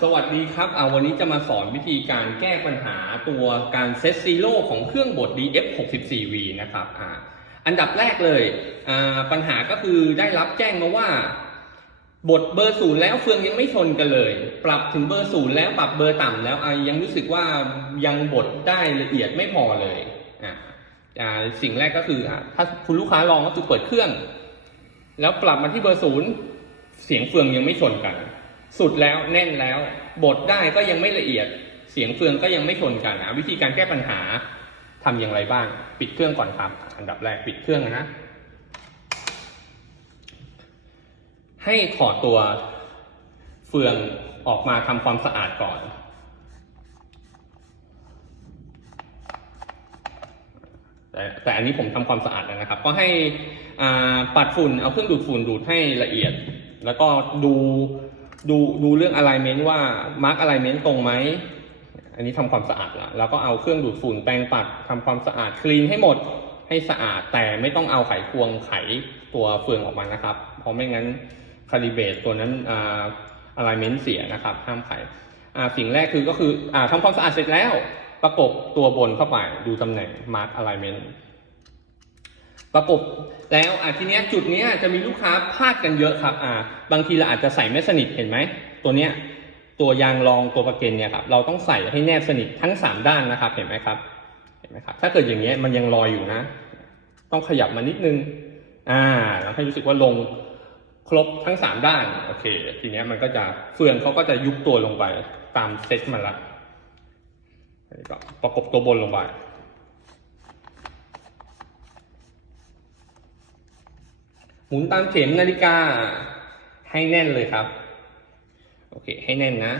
สวัสดีครับอ่าวันนี้จะมาสอนวิธีการแก้ปัญหาตัวการเซตซีโร่ของเครื่องบด DF64V นะครับอ่าอันดับแรกเลยอ่าปัญหาก็คือได้รับแจ้งมาว่า บดเบอร์ศูนย์แล้วเฟืองยังไม่ชนกันเลย ปรับถึงเบอร์ศูนย์แล้วปรับเบอร์ต่ำแล้วยังรู้สึกว่ายังบดได้ละเอียดไม่พอเลยอ่าสิ่งแรกก็คือถ้าคุณลูกค้าลองก็คือเปิดเครื่อง แล้วปรับมาที่เบอร์ศูนย์เสียงเฟืองยังไม่ชนกัน สุดแล้วแน่นแล้วบดได้ก็ยังไม่ละเอียด เสียงเฟืองก็ยังไม่ชนกันอะวิธีการแก้ปัญหาทำอย่างไรบ้าง ปิดเครื่องก่อนครับ อันดับแรกปิดเครื่องนะ ให้ถอดตัวเฟืองออกมาทำความสะอาดก่อน แต่แต่อันนี้ผมทำความสะอาดแล้วนะครับ ก็ให้ปัดฝุ่นเอาเครื่องดูดฝุ่นดูดให้ละเอียด แล้วก็ดู ดูดูเรื่อง alignment ว่า mark alignment ตรงไหม อันนี้ทำความสะอาดแล้วแล้วก็เอาเครื่องดูดฝุ่นแปรงปัดทำความสะอาดคลีนให้หมดให้สะอาดแต่ไม่ต้องเอาไขควงไขตัวเฟืองออกมานะครับ เพราะไม่งั้นคาลิเบตตัวนั้นอ่า alignment เสียนะครับ ห้ามไขอ่าสิ่งแรกคือก็คืออ่าทำความสะอาดเสร็จแล้วประกบตัวบนเข้าไปดูตำแหน่ง mark alignment ประกบแล้วอะทีเนี้ยจุดเนี้ยจะมีลูกค้าพลาดกันเยอะครับอ่าบางทีเราอาจจะใส่ไม่สนิทเห็นไหมตัวเนี้ยตัวยางรองตัวประเกันเนี่ยครับเราต้องใส่ให้แนบสนิททั้งสามด้านนะครับเห็นไหมครับเห็นไหมครับถ้าเกิดอย่างเงี้ยมันยังลอยอยู่นะ ต้องขยับมานิดนึงอ่าแล้วให้รู้สึกว่าลงครบทั้งสามด้านโอเค ทีเนี้ยมันก็จะเฟืองเขาก็จะยุบตัวลงไปตามเซตมันละอันนี้ก็ประกบตัวบนลงไป มุนตามเข็มนาฬิกาให้แน่นเลยครับ โอเค ให้แน่นนะ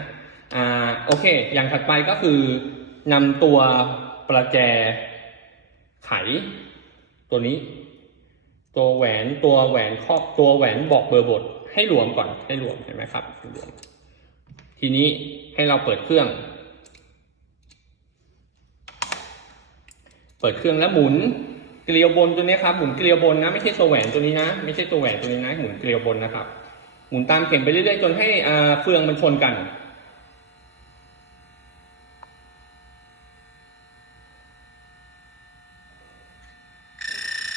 อ่า โอเค อย่างถัดไปก็คือนำตัวประแจไข ตัวนี้ ตัวแหวนตัวแหวนครอบตัวแหวนบอกเบอร์บท ให้รวมก่อนให้รวมเห็นไหมครับห้รวมทีนี้ให้เราเปิดเครื่อง เปิดเครื่องแล้วหมุน เกลียวบนตัวนี้ครับหมุนเกลียวบนนะไม่ใช่ตัวแหวนตัวนี้นะ ไม่ใช่ตัวแหวนตัวนี้นะหมุนเกลียวบนนะครับ หมุนตามเข็มไปเรื่อยๆจนให้อ่าเฟืองมันชนกัน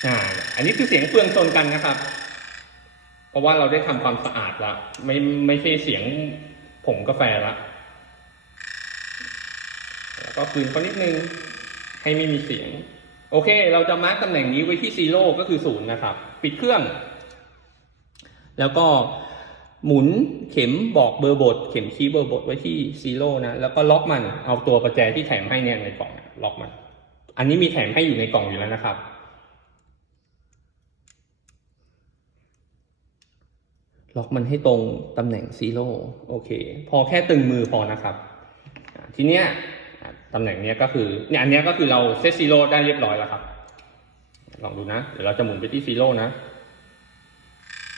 อ่าอันนี้คือเสียงเฟืองชนกันนะครับ เพราะว่าเราได้ทำความสะอาดละไม่ไม่ใช่เสียงผงกาแฟละแล้วก็คืนเขานิดนึงให้ไม่มีเสียง โอเค เราจะมาร์กตำแหน่งนี้ไว้ที่ซีโร่ก็คือศูนย์นะครับ ปิดเครื่อง แล้วก็หมุนเข็มบอกเบอร์บท เข็มชี้เบอร์บทไว้ที่ซีโร่นะ แล้วก็ล็อกมัน เอาตัวประแจที่แถมให้เนี่ยในกล่องล็อกมัน อันนี้มีแถมให้อยู่ในกล่องอยู่แล้วนะครับ ล็อกมันให้ตรงตำแหน่งซีโร่โอเค พอแค่ตึงมือพอนะครับ ทีเนี้ย ตำแหน่งเนี้ยก็คือเนี่ยอันเนี้ยก็คือเราเซตซีโร่ได้เรียบร้อยแล้วครับ ลองดูนะ เดี๋ยวเราจะหมุนไปที่ซีโร่นะ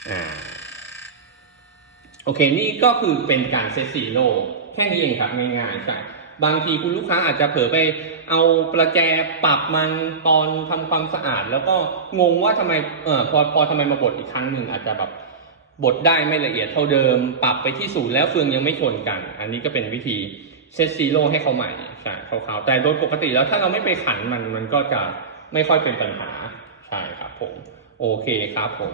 อ่า โอเค นี่ก็คือเป็นการเซตซีโร่แค่นี้เองครับง่ายๆใช่บางทีคุณลูกค้าอาจจะเผลอไปเอาประแจปรับมันตอนทำความสะอาด แล้วก็งงว่าทำไมเออพอพอทำไมมาบดอีกครั้งหนึ่งอาจจะแบบบดได้ไม่ละเอียดเท่าเดิม ปรับไปที่ศูนย์แล้วเฟืองยังไม่ชนกัน อันนี้ก็เป็นวิธี เซตซีโร่ให้เขาใหม่ใช่คร่าวๆแต่โดยปกติแล้วถ้าเราไม่ไปขันมันมันก็จะไม่ค่อยเป็นปัญหาใช่ครับผม โอเคครับผม